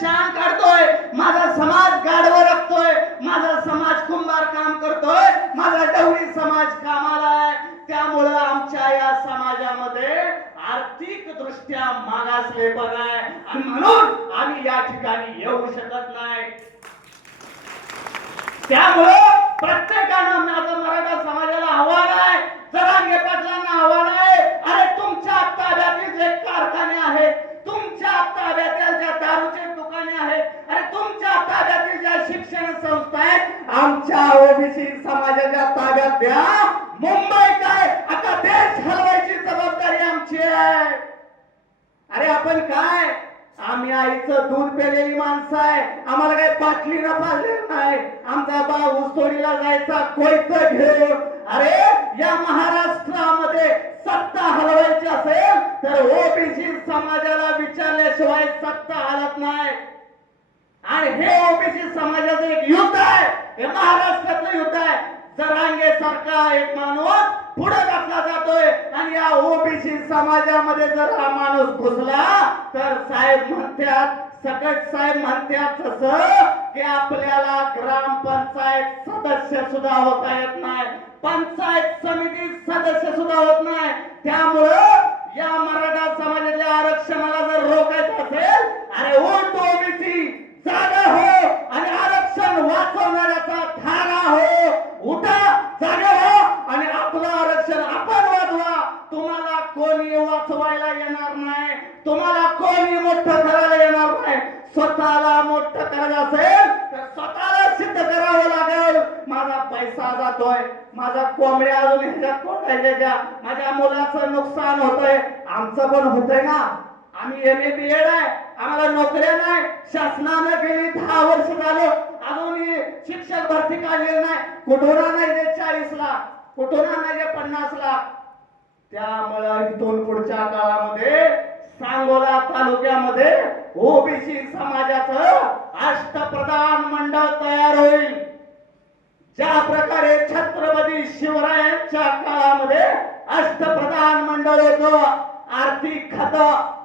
शान काढतोय, माझा समाज गाढवा राखतोय, माझा समाज कुंभार काम करतोय, माझा डवरी समाज कामाला आहे. त्यामुळे आमच्या या समाजामध्ये आर्थिक दृष्ट्या मागासले बघाय आणि म्हणून आम्ही या ठिकाणी येऊ शकत नाही. त्यामुळं प्रत्येकानं माझं मराठा समाजाला आव्हान आहे, जरांगे पाटलांना आव्हान आहे. अरे तुमच्या ताब्यातील जे कारखाने आहेत, तुमच्या ताब्यातील ज्या दारूचे दुकाने आहेत, अरे तुमच्या ताब्यातील ज्या शिक्षण संस्था आहेत, आमच्या ओबीसी समाजाच्या ताब्यात द्या. मुंबई काय आता देश हलवायची जबाबदारी आमची आहे. अरे आपण काय, आम्ही आईचं दूध पेलेली माणसं आहे, आम्हाला काही पाटली न पाजलेलं नाही. आमचा बा ऊसतोडीला जायचा कोयत घेऊन. अरे या महाराष्ट्रामध्ये सत्ता हलवायची असेल तर ओबीसी समाजाला विचारल्याशिवाय सत्ता हलत नाही. आणि हे ओबीसी समाजाचं एक युद्ध आहे, हे महाराष्ट्रातलं युद्ध आहे. जरांगे सारखा एक माणूस पुढे टाकला जातोय आणि या ओबीसी समाजामध्ये जर हा माणूस घुसला तर साहेब म्हणतात, सकट साहेब म्हणतात तसं की आपल्याला ग्रामपंचायत सदस्य सुद्धा होता येत नाही, पंचायत समिती सदस्य सुद्धा होत नाही. त्यामुळं या मराठा समाजाच्या आरक्षणाला जर रोखायचं असेल, अरे उठ ओबीसी जागा हो आणि आरक्षण वाचवणाऱ्याचा धागा हो. उठा, जागा हो आणि आपलं आरक्षण आपण वाचवा. तुम्हाला कोणी वाचवायला येणार नाही, तुम्हाला कोणी मोठं करायला येणार नाही. स्वतःला मोठं करायचं असेल तर स्वतःला सिद्ध करावं लागेल. माझा पैसा जातोय, माझा कोंबड्या अजून ह्याच्यात कोटायच्या, माझ्या मुलाचं नुकसान होतंय, आमचं पण होतंय ना. आम्ही एमए बीएड आहे, आम्हाला नोकऱ्या नाही, शासनानं गेली 10 वर्ष झालं अजूनही शिक्षक भरती काढलेली नाही. कुठून आणायचे 40 लाख, कुठून आणायचे 50 लाख. त्यामुळे इथून पुढच्या काळामध्ये सांगोला तालुक्यामध्ये ओबीसी समाजाचं अष्टप्रधान मंडळ तयार होईल. ज्या प्रकारे छत्रपती शिवरायांच्या काळामध्ये अष्टप्रधान मंडळ होतं, आर्थिक खातं